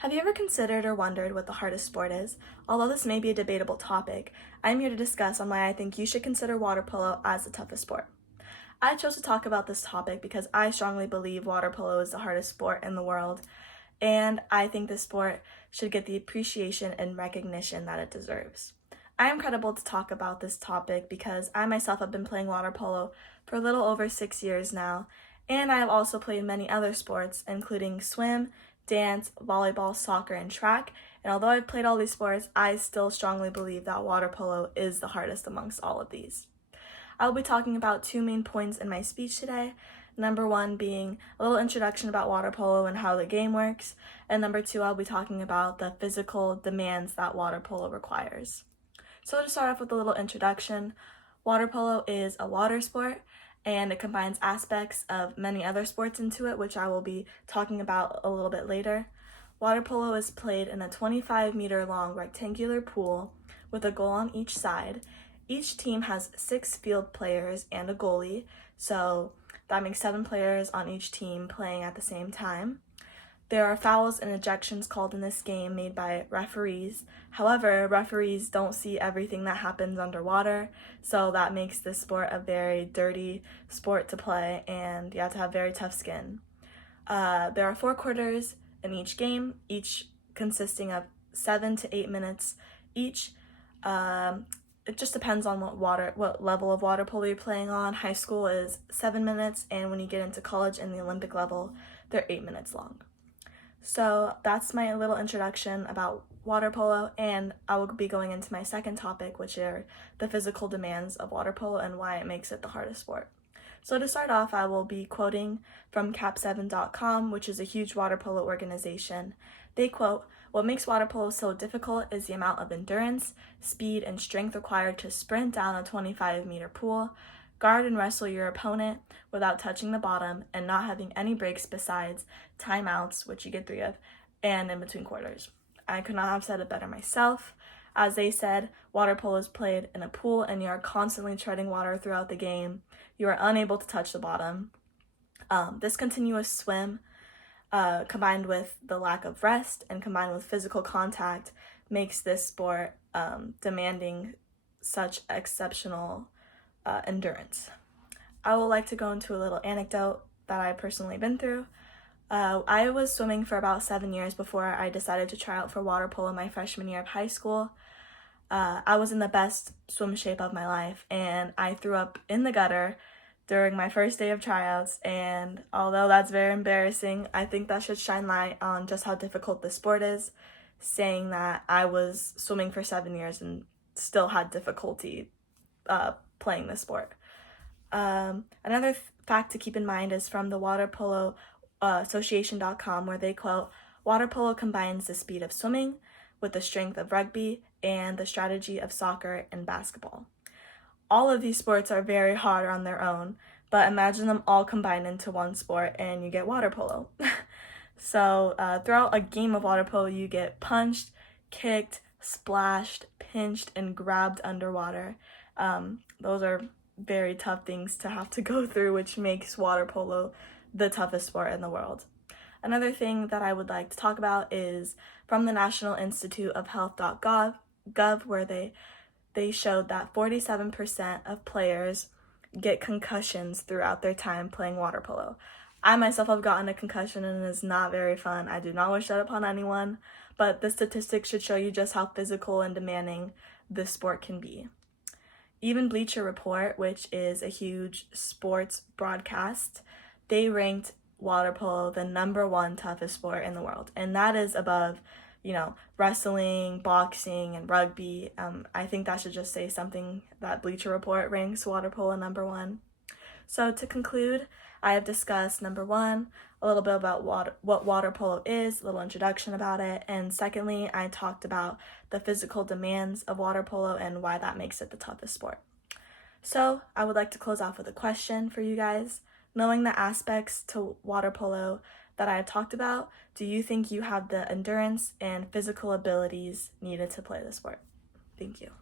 Have you ever considered or wondered what the hardest sport is? Although this may be a debatable topic, I'm here to discuss on why I think you should consider water polo as the toughest sport. I chose to talk about this topic because I strongly believe water polo is the hardest sport in the world, and I think this sport should get the appreciation and recognition that it deserves. I am credible to talk about this topic because I myself have been playing water polo for a little over 6 years now, and I have also played many other sports, including swim, dance, volleyball, soccer, and track. And although I've played all these sports, I still strongly believe that water polo is the hardest amongst all of these. I'll be talking about two main points in my speech today. Number one being a little introduction about water polo and how the game works. And number two, I'll be talking about the physical demands that water polo requires. So to start off with a little introduction, water polo is a water sport, and it combines aspects of many other sports into it, which I will be talking about a little bit later. Water polo is played in a 25-meter long rectangular pool with a goal on each side. Each team has 6 field players and a goalie, so that makes 7 players on each team playing at the same time. There are fouls and ejections called in this game made by referees. However, referees don't see everything that happens underwater, so that makes this sport a very dirty sport to play, and you have to have very tough skin. There are 4 quarters in each game, each consisting of 7 to 8 minutes each. It just depends on what level of water polo you're playing on. High school is 7 minutes, and when you get into college and the Olympic level, they're 8 minutes long. So that's my little introduction about water polo, and I will be going into my second topic, which are the physical demands of water polo and why it makes it the hardest sport. So to start off, I will be quoting from cap7.com, which is a huge water polo organization. They quote, "What makes water polo so difficult is the amount of endurance, speed, and strength required to sprint down a 25-meter pool, guard and wrestle your opponent without touching the bottom, and not having any breaks besides timeouts, which you get 3 of, and in between quarters." I could not have said it better myself. As they said, water polo is played in a pool, and you are constantly treading water throughout the game. You are unable to touch the bottom. This continuous swim, combined with the lack of rest and combined with physical contact, makes this sport demanding such exceptional endurance. I would like to go into a little anecdote that I've personally been through. I was swimming for about 7 years before I decided to try out for water polo my freshman year of high school. I was in the best swim shape of my life, and I threw up in the gutter during my first day of tryouts, and although that's very embarrassing, I think that should shine light on just how difficult this sport is, saying that I was swimming for 7 years and still had difficulty playing this sport. Another fact to keep in mind is from the Water Polo Association.com, where they quote, "Water polo combines the speed of swimming with the strength of rugby and the strategy of soccer and basketball." All of these sports are very hard on their own, but imagine them all combined into one sport and you get water polo. So throughout a game of water polo, you get punched, kicked, splashed, pinched, and grabbed underwater. Those are very tough things to have to go through, which makes water polo the toughest sport in the world. Another thing that I would like to talk about is from the National Institute of Health.gov, where they showed that 47% of players get concussions throughout their time playing water polo. I myself have gotten a concussion, and it is not very fun. I do not wish that upon anyone, but the statistics should show you just how physical and demanding this sport can be. Even Bleacher Report, which is a huge sports broadcast, they ranked water polo the #1 toughest sport in the world, and that is above, wrestling, boxing, and rugby. I think that should just say something that Bleacher Report ranks water polo #1. So to conclude, I have discussed #1, a little bit about what water polo is, a little introduction about it, and secondly, I talked about the physical demands of water polo and why that makes it the toughest sport. So I would like to close off with a question for you guys. Knowing the aspects to water polo that I have talked about, do you think you have the endurance and physical abilities needed to play the sport? Thank you.